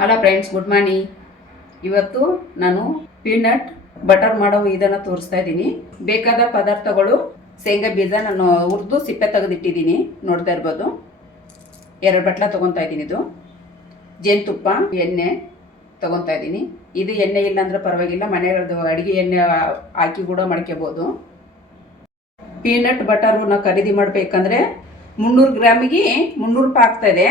Hello friends, good morning. ಇವತ್ತು ನಾನು peanut butter ಮಾಡೋ ಇದನ್ನು ತೋರಿಸ್ತಾ ಇದ್ದೀನಿ. ಬೇಕಾದ ಪದಾರ್ಥಗಳು: ಶೇಂಗಾ ಬೀಜ ನಾನು ಹುರಿದು ಸಿಪ್ಪೆ ತೆಗೆದಿಟ್ಟಿದ್ದೀನಿ, ನೋಡ್ತಾ ಇರ್ಬೋದು. 2 ಬಟ್ಲ ತೊಗೊತಾ ಇದ್ದೀನಿ. ಇದು ಜೇನುತುಪ್ಪ, ಎಣ್ಣೆ ತೊಗೊತಾ ಇದ್ದೀನಿ. ಇದು ಎಣ್ಣೆ ಇಲ್ಲ ಅಂದ್ರೆ ಪರವಾಗಿಲ್ಲ, ಮನೆಯದು ಅಡುಗೆ ಎಣ್ಣೆ ಹಾಕಿ ಕೂಡ ಮಾಡ್ಕೋಬೋದು. ಪೀನಟ್ ಬಟರು ನಾವು ಖರೀದಿ ಮಾಡಬೇಕಂದ್ರೆ 300 ಗ್ರಾಮಿಗೆ 300 ರೂಪಾಯಿ ಆಗ್ತಾಯಿದೆ.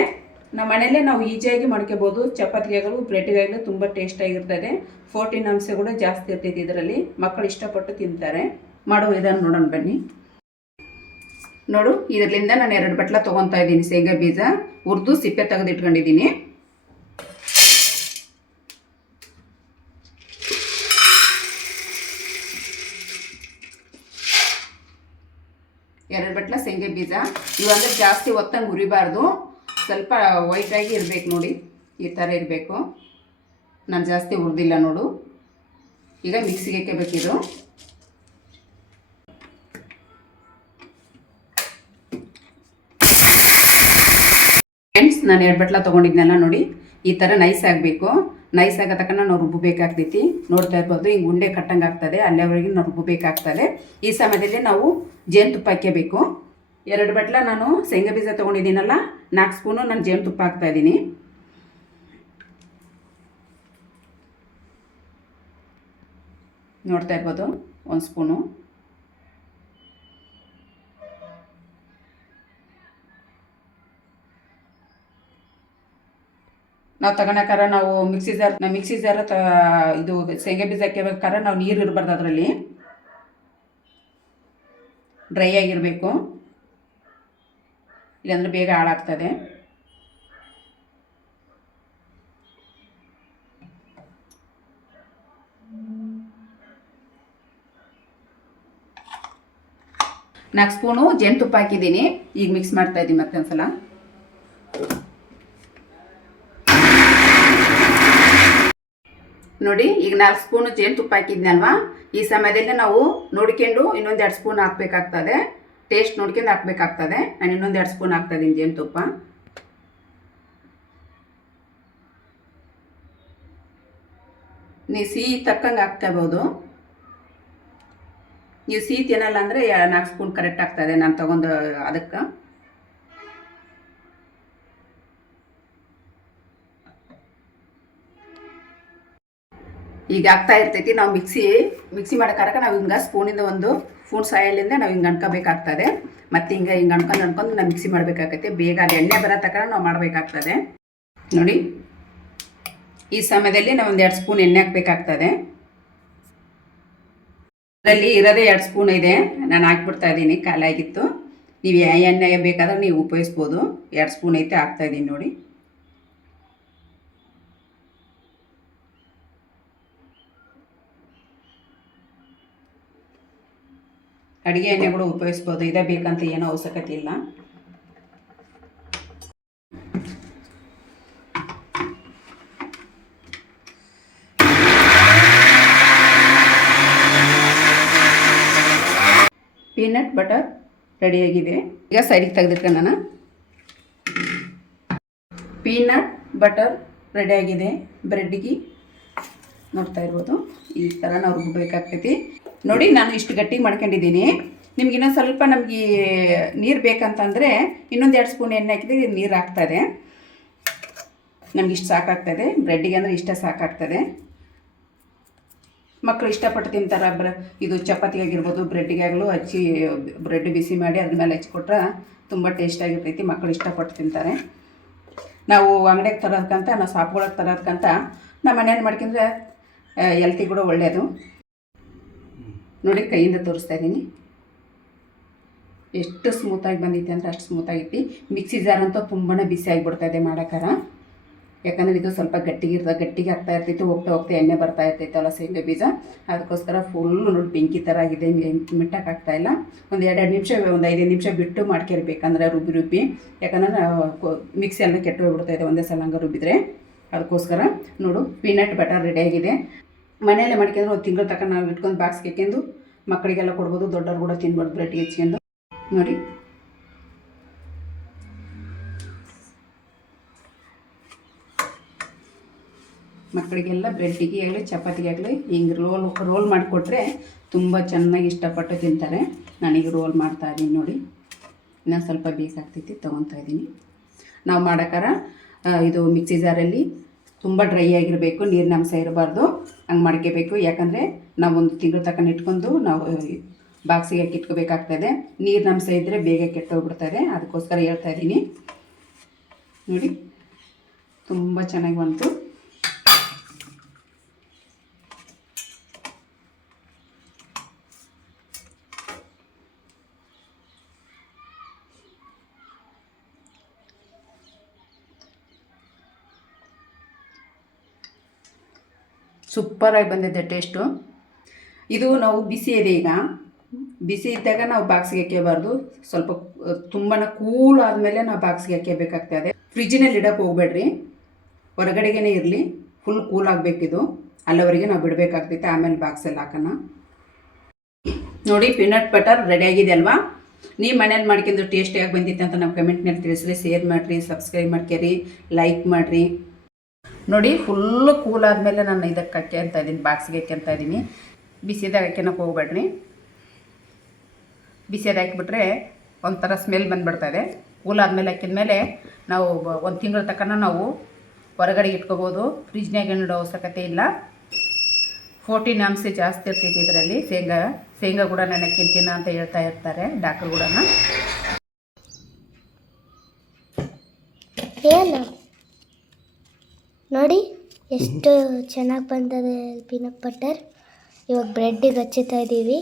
ನಮ್ಮ ಮನೆಯಲ್ಲೇ ನಾವು ಈಸಿಯಾಗಿ ಮಾಡ್ಕೋಬೋದು. ಚಪಾತಿಗಾಗಲು ಬ್ರೆಡ್ಗಾಗಲು ತುಂಬ ಟೇಸ್ಟಾಗಿರ್ತದೆ. ಪ್ರೋಟೀನ್ ಅಂಶ ಕೂಡ ಜಾಸ್ತಿ ಇರ್ತೈತಿ ಇದರಲ್ಲಿ. ಮಕ್ಕಳು ಇಷ್ಟಪಟ್ಟು ತಿಂತಾರೆ. ಮಾಡೋ ಇದನ್ನು ನೋಡೋಣ ಬನ್ನಿ. ನೋಡು, ಇದರಿಂದ ನಾನು 2 ಬಟ್ಲ ತೊಗೊತಾ ಇದ್ದೀನಿ. ಶೇಂಗಾ ಬೀಜ ಹುರಿದು ಸಿಪ್ಪೆ ತೆಗೆದಿಟ್ಕೊಂಡಿದ್ದೀನಿ. ಎರಡು ಬಟ್ಲ ಶೇಂಗಾ ಬೀಜ. ಇವು ಅಂದರೆ ಜಾಸ್ತಿ ಒತ್ತಂಗೆ ಹುರಿಬಾರ್ದು, ಸ್ವಲ್ಪ ವೈಟಾಗಿ ಇರಬೇಕು. ನೋಡಿ, ಈ ಥರ ಇರಬೇಕು. ನಾನು ಜಾಸ್ತಿ ಹುರಿದಿಲ್ಲ ನೋಡು. ಈಗ ಮಿಕ್ಸಿಗೆ ಹಾಕಬೇಕಿದು. ಫ್ರೆಂಡ್ಸ್, ನಾನು 2 ಬಟ್ಲ ತೊಗೊಂಡಿದ್ನಲ್ಲ ನೋಡಿ, ಈ ಥರ ನೈಸ್ ಆಗಬೇಕು. ನೈಸ್ ಆಗೋ ತಕ್ಕ ನಾವು ರುಬ್ಬಬೇಕಾಗ್ತೈತಿ. ನೋಡ್ತಾ ಇರ್ಬೋದು, ಹಿಂಗೆ ಉಂಡೆ ಕಟ್ಟಂಗೆ ಆಗ್ತದೆ. ಅಲ್ಲಿವರೆಗೆ ನಾವು ರುಬ್ಬಬೇಕಾಗ್ತದೆ. ಈ ಸಮಯದಲ್ಲಿ ನಾವು ಜೇನುತುಪ್ಪ ಹಾಕಬೇಕು. 2 ಬಟ್ಲ ನಾನು ಶೇಂಗಾ ಬೀಜ ತೊಗೊಂಡಿದ್ದೀನಲ್ಲ, 4 ಸ್ಪೂನು ನಾನು ಜೇನುತುಪ್ಪ ಹಾಕ್ತಾಯಿದ್ದೀನಿ. ನೋಡ್ತಾ ಇರ್ಬೋದು, 1 ಸ್ಪೂನು. ನಾವು ತಗೊಳಕ್ಕಾರ ನಾವು ಮಿಕ್ಸಿ ಜಾರ ಇದು ಶೇಂಗಾ ಬೀಜ ಹಾಕಬೇಕಾದ್ರೆ ನಾವು ನೀರು ಇರಬಾರ್ದು. ಅದರಲ್ಲಿ ಡ್ರೈ ಆಗಿರಬೇಕು, ಇಲ್ಲಾಂದರೆ ಬೇಗ ಹಾಳಾಗ್ತದೆ. ನಾಲ್ಕು ಸ್ಪೂನು ಜೇನುತುಪ್ಪ ಹಾಕಿದ್ದೀನಿ. ಈಗ ಮಿಕ್ಸ್ ಮಾಡ್ತಾ ಇದ್ದೀನಿ ಮತ್ತೆ ಒಂದ್ಸಲ. ನೋಡಿ, ಈಗ 4 ಸ್ಪೂನು ಜೇನುತುಪ್ಪ ಹಾಕಿದ್ನಲ್ವಾ. ಈ ಸಮಯದಲ್ಲಿ ನಾವು ನೋಡ್ಕೊಂಡು ಇನ್ನೊಂದು 2 ಸ್ಪೂನ್ ಹಾಕಬೇಕಾಗ್ತದೆ. ಟೇಸ್ಟ್ ನೋಡ್ಕೊಂಡು ಹಾಕಬೇಕಾಗ್ತದೆ. ನಾನು ಇನ್ನೊಂದು 2 ಸ್ಪೂನ್ ಹಾಕ್ತಾ ಇದ್ದೀನಿ ಜೇನುತುಪ್ಪ. ನೀವು ಸಿಹಿ ತಕ್ಕಂಗೆ ಹಾಕ್ಕೋಬೋದು. ನೀವು ಸಿಹಿ ತಿನ್ನಲ್ಲ ಅಂದರೆ 4 ಸ್ಪೂನ್ ಕರೆಕ್ಟ್ ಆಗ್ತದೆ ನಾನು ತಗೊಂಡು ಅದಕ್ಕೆ. ಈಗ ಆಗ್ತಾ ಇರ್ತೈತಿ. ನಾವು ಮಿಕ್ಸಿ ಮಾಡೋಕ್ಕಾರಕ್ಕೆ ನಾವು ಹಿಂಗೆ ಸ್ಪೂನಿಂದ 1 ಸ್ಪೂನ್ ಸಾಯಲಿಂದ ನಾವು ಹಿಂಗೆ ಅನ್ಕೋಬೇಕಾಗ್ತದೆ. ಮತ್ತು ಹಿಂಗೆ ಅನ್ಕೊಂಡು ನಾವು ಮಿಕ್ಸಿ ಮಾಡಬೇಕಾಗತ್ತೆ. ಬೇಗ ಅದು ಎಣ್ಣೆ ಬರೋ ತಕ್ಕ ನಾವು ಮಾಡಬೇಕಾಗ್ತದೆ. ನೋಡಿ, ಈ ಸಮಯದಲ್ಲಿ ನಾವು 1 2 ಸ್ಪೂನ್ ಎಣ್ಣೆ ಹಾಕಬೇಕಾಗ್ತದೆ. ಅದರಲ್ಲಿ ಇರೋದೇ 2 ಸ್ಪೂನ್ ಇದೆ, ನಾನು ಹಾಕ್ಬಿಡ್ತಾ ಇದ್ದೀನಿ. ಖಾಲಿಯಾಗಿತ್ತು. ನೀವು ಎಣ್ಣೆ ಬೇಕಾದ್ರೆ ನೀವು ಉಪಯೋಗಿಸ್ಬೋದು. 2 ಸ್ಪೂನ್ ಐತೆ, ಹಾಕ್ತಾಯಿದ್ದೀನಿ ನೋಡಿ. ಅಡುಗೆ ಎಣ್ಣೆ ಕೂಡ ಉಪಯೋಗಿಸ್ಬೋದು. ಇದೇ ಬೇಕಂತ ಏನೋ ಅವಶ್ಯಕತೆ ಇಲ್ಲ. ಪೀನಟ್ ಬಟರ್ ರೆಡಿಯಾಗಿದೆ. ಈಗ ಸೈಡಿಗೆ ತೆಗೆದಿಟ್ಕೊಳ್ಳೋಣ. ಪೀನಟ್ ಬಟರ್ ರೆಡಿಯಾಗಿದೆ. ಬ್ರೆಡ್ಗೆ ನೋಡ್ತಾ ಇರ್ಬೋದು, ಈ ಥರ ನಾವು ರುಬ್ಬಬೇಕಾಗ್ತೈತಿ. ನೋಡಿ, ನಾನು ಇಷ್ಟು ಗಟ್ಟಿಗೆ ಮಾಡ್ಕೊಂಡಿದ್ದೀನಿ. ನಿಮ್ಗೆ ಇನ್ನೊಂದು ಸ್ವಲ್ಪ ನಮಗೆ ನೀರು ಬೇಕಂತಂದರೆ ಇನ್ನೊಂದು 2 ಸ್ಪೂನ್ ಎಣ್ಣೆ ಹಾಕಿದ್ರೆ ನೀರು ಆಗ್ತದೆ. ನಮ್ಗೆ ಇಷ್ಟು ಸಾಕಾಗ್ತದೆ. ಬ್ರೆಡ್ಡಿಗೆ ಅಂದರೆ ಇಷ್ಟ ಸಾಕಾಗ್ತದೆ. ಮಕ್ಕಳು ಇಷ್ಟಪಟ್ಟು ತಿಂತಾರೆ. ಇದು ಚಪಾತಿಗಾಗಿರ್ಬೋದು, ಬ್ರೆಡ್ಡಿಗಾಗಲೂ ಹಚ್ಚಿ ಬ್ರೆಡ್ ಬಿಸಿ ಮಾಡಿ ಅದ್ರ ಮೇಲೆ ಹಚ್ಚಿಕೊಟ್ರೆ ತುಂಬ ಟೇಸ್ಟಾಗಿರ್ತೈತಿ. ಮಕ್ಕಳು ಇಷ್ಟಪಟ್ಟು ತಿಂತಾರೆ. ನಾವು ಅಂಗಡಿಗೆ ತರೋದಕ್ಕಂತ, ನಾವು ಶಾಪ್ಗಳಿಗೆ ತರೋದಕ್ಕಂತ ನಮ್ಮ ಮನೇಲಿ ಮಾಡ್ಕೊಂಡ್ರೆ ಹೆಲ್ತಿ ಕೂಡ ಒಳ್ಳೆಯದು. ನೋಡಿ, ಕೈಯಿಂದ ತೋರಿಸ್ತಾ ಇದ್ದೀನಿ. ಎಷ್ಟು ಸ್ಮೂತಾಗಿ ಬಂದೈತೆ ಅಂದರೆ ಅಷ್ಟು ಸ್ಮೂತಾಗಿತ್ತು. ಮಿಕ್ಸಿ ಜಾರ್ ಅಂತೂ ತುಂಬಾ ಬಿಸಿ ಆಗಿಬಿಡ್ತಾಯಿದೆ ಮಾಡೋಕ್ಕಾರ. ಯಾಕಂದರೆ ಇದು ಸ್ವಲ್ಪ ಗಟ್ಟಿಗೆ ಆಗ್ತಾ ಇರ್ತೈತಿ. ಹೋಗ್ತಾ ಎಣ್ಣೆ ಬರ್ತಾ ಇರ್ತೈತಲ್ಲ ಶೇಂಗಾ ಬೀಜ, ಅದಕ್ಕೋಸ್ಕರ ಫುಲ್ಲು ನೋಡಿ ಬೆಂಕಿ ಥರ ಆಗಿದೆ. ಮಿಟ್ಟಕ್ಕಾಗ್ತಾಯಿಲ್ಲ. ಒಂದು 2 ನಿಮಿಷ, ಒಂದು 5 ನಿಮಿಷ ಬಿಟ್ಟು ಮಾಡ್ಕೊಳ್ಬೇಕಂದ್ರೆ ರುಬ್ಬಿ. ಯಾಕಂದರೆ ಮಿಕ್ಸಿ ಎಲ್ಲ ಕೆಟ್ಟು ಹೋಗ್ಬಿಡ್ತಾಯಿದೆ ಒಂದೇ ಸಲ ಹಂಗೆ ರುಬ್ಬಿದ್ರೆ. ಅದಕ್ಕೋಸ್ಕರ ನೋಡು, ಪೀನಟ್ ಬಟರ್ ರೆಡಿಯಾಗಿದೆ. ಮನೆಯಲ್ಲೇ ಮಾಡ್ಕೊಂಡ್ರೆ 1 ತಿಂಗಳು ತಕ್ಕ ನಾವು ಇಟ್ಕೊಂಡು ಬಾಕ್ಸ್ಗೆ ಹಾಕ್ಕೊಂಡು ಮಕ್ಕಳಿಗೆಲ್ಲ ಕೊಡ್ಬೋದು. ದೊಡ್ಡವ್ರು ಕೂಡ ತಿನ್ಬೋದು ಬ್ರೆಡ್ಗೆ ಹಚ್ಕೊಂಡು. ನೋಡಿ, ಮಕ್ಕಳಿಗೆಲ್ಲ ಬ್ರೆಡ್ಡಿಗೆ ಆಗಲಿ ಚಪಾತಿಗೆ ಆಗಲಿ ಹಿಂಗೆ ರೋಲ್ ಮಾಡಿಕೊಟ್ರೆ ತುಂಬ ಚೆನ್ನಾಗಿ ಇಷ್ಟಪಟ್ಟು ತಿಂತಾರೆ. ನಾನೀಗ ರೋಲ್ ಮಾಡ್ತಾಯಿದ್ದೀನಿ ನೋಡಿ. ಇನ್ನೂ ಸ್ವಲ್ಪ ಬೇಕಾಗ್ತೈತಿ, ತೊಗೊತಾ ಇದ್ದೀನಿ. ನಾವು ಮಾಡೋಕ್ಕಾರ ಇದು ಮಿಕ್ಸಿ ಜಾರಲ್ಲಿ ತುಂಬ ಡ್ರೈ ಆಗಿರಬೇಕು, ನೀರಿನ ಅಂಶ ಇರಬಾರ್ದು, ಹಂಗೆ ಮಾಡ್ಕೋಬೇಕು. ಯಾಕಂದರೆ ನಾವು 1 ತಿಂಗಳು ತಗೊಂಡು ಇಟ್ಕೊಂಡು ನಾವು ಬಾಕ್ಸಿಗೆ ಹಾಕಿ ಇಟ್ಕೋಬೇಕಾಗ್ತದೆ. ನೀರಿನ ಅಂಶ ಇದ್ದರೆ ಬೇಗ ಕೆಟ್ಟೋಗ್ಬಿಡ್ತದೆ. ಅದಕ್ಕೋಸ್ಕರ ಹೇಳ್ತಾ ಇದ್ದೀನಿ ನೋಡಿ. ತುಂಬ ಚೆನ್ನಾಗಿ ಬಂತು. ಸೂಪರಾಗಿ ಬಂದಿದೆ ಟೇಸ್ಟು. ಇದು ನಾವು ಬಿಸಿ ಇದೆ, ಈಗ ಬಿಸಿ ಇದ್ದಾಗ ನಾವು ಬಾಕ್ಸಿಗೆ ಹಾಕಬಾರ್ದು. ಸ್ವಲ್ಪ ತುಂಬಾ ಕೂಲ್ ಆದಮೇಲೆ ನಾವು ಬಾಕ್ಸಿಗೆ ಹಾಕಬೇಕಾಗ್ತದೆ. ಫ್ರಿಜ್ಜಿನಲ್ಲಿ ಇಡೋಕ್ಕೆ ಹೋಗ್ಬೇಡ್ರಿ, ಹೊರಗಡೆಗೇ ಇರಲಿ. ಫುಲ್ ಕೂಲ್ ಆಗಬೇಕಿದು, ಅಲ್ಲಿವರೆಗೆ ನಾವು ಬಿಡಬೇಕಾಗ್ತೈತೆ. ಆಮೇಲೆ ಬಾಕ್ಸಲ್ಲಿ ಹಾಕೋಣ. ನೋಡಿ, ಪೀನಟ್ ಬಟರ್ ರೆಡಿಯಾಗಿದೆ ಅಲ್ವಾ? ನೀವು ಮನೇಲಿ ಮಾಡ್ಕೊಂಡು ಟೇಸ್ಟಿಯಾಗಿ ಬಂದಿತ್ತು ಅಂತ ನಾವು ಕಮೆಂಟ್ನಲ್ಲಿ ತಿಳಿಸ್ರಿ. ಶೇರ್ ಮಾಡಿರಿ, ಸಬ್ಸ್ಕ್ರೈಬ್ ಮಾಡ್ಕೊರಿ, ಲೈಕ್ ಮಾಡಿರಿ. ನೋಡಿ, ಫುಲ್ಲು ಕೂಲ್ ಆದಮೇಲೆ ನಾನು ಇದಕ್ಕೆ ಹಾಕ್ಯಂತ ಇದ್ದೀನಿ, ಬಾಕ್ಸಿಗೆ ಹಾಕ್ಯಂತ ಇದ್ದೀನಿ. ಬಿಸಿದಾಗ ಹಾಕ್ಯನಕ್ಕೆ ಹೋಗ್ಬೇಡ್ರಿ. ಬಿಸಿಯಾದ ಹಾಕಿಬಿಟ್ರೆ ಒಂಥರ ಸ್ಮೆಲ್ ಬಂದುಬಿಡ್ತದೆ. ಕೂಲ್ ಆದಮೇಲೆ ಹಾಕಿದ್ಮೇಲೆ ನಾವು 1 ತಿಂಗಳ ತನಕ ನಾವು ಹೊರಗಡೆ ಇಟ್ಕೋಬೋದು. ಫ್ರಿಜ್ನಾಗ ಇಡೋ ಅವಶ್ಯಕತೆ ಇಲ್ಲ. 14 ಅಂಶ ಜಾಸ್ತಿ ಇರ್ತೈತಿ ಇದರಲ್ಲಿ. ಶೇಂಗಾ ಕೂಡ ನೆನಕ್ಕೆ ತಿನ್ನ ಅಂತ ಹೇಳ್ತಾ ಇರ್ತಾರೆ ಡಾಕ್ಟ್ರು ಕೂಡ. ಏನು ನೋಡಿ ಎಷ್ಟು ಚೆನ್ನಾಗಿ ಬಂದಿದೆ ಪೀನಟ್ ಬಟರ್. ಇವಾಗ ಬ್ರೆಡ್ಡಿಗೆ ಹಚ್ಚುತ್ತಾ ಇದ್ದೀವಿ.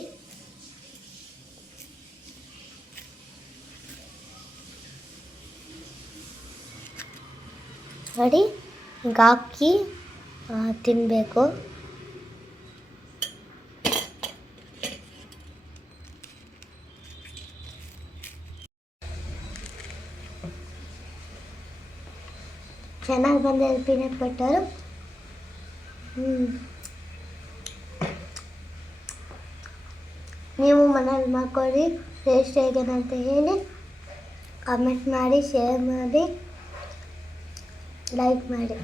ನೋಡಿ, ಹಿಂಗೆ ಹಾಕಿ ತಿನ್ನಬೇಕು. ಚೆನ್ನಾಗಿ ಬಂದಿದೆ ಪೀನಟ್ ಬಟರು. ನೀವು ಮನೇಲಿ ಮಾಡ್ಕೊಳ್ಳಿ. ಟೇಸ್ಟ್ ಹೇಗಿದೆ ಅಂತ ಹೇಳಿ ಕಮೆಂಟ್ ಮಾಡಿ, ಶೇರ್ ಮಾಡಿ, ಲೈಕ್ ಮಾಡಿ.